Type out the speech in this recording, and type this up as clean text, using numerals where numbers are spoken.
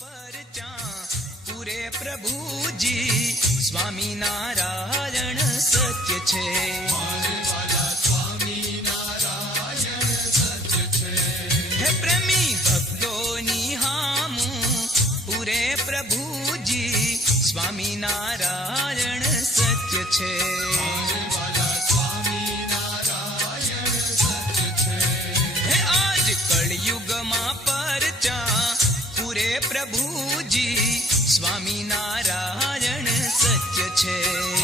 પરચા પૂરે પ્રભુજી સ્વામિનારાયણ સત્ય છે. હે પ્રેમી ભક્તોની હામું પૂરે પ્રભુજી સ્વામિનારાયણ સત્ય છે. હે આજ કળયુગમાં પરચા પૂરે પ્રભુજી સ્વામિનારાયણ સત્ય છે.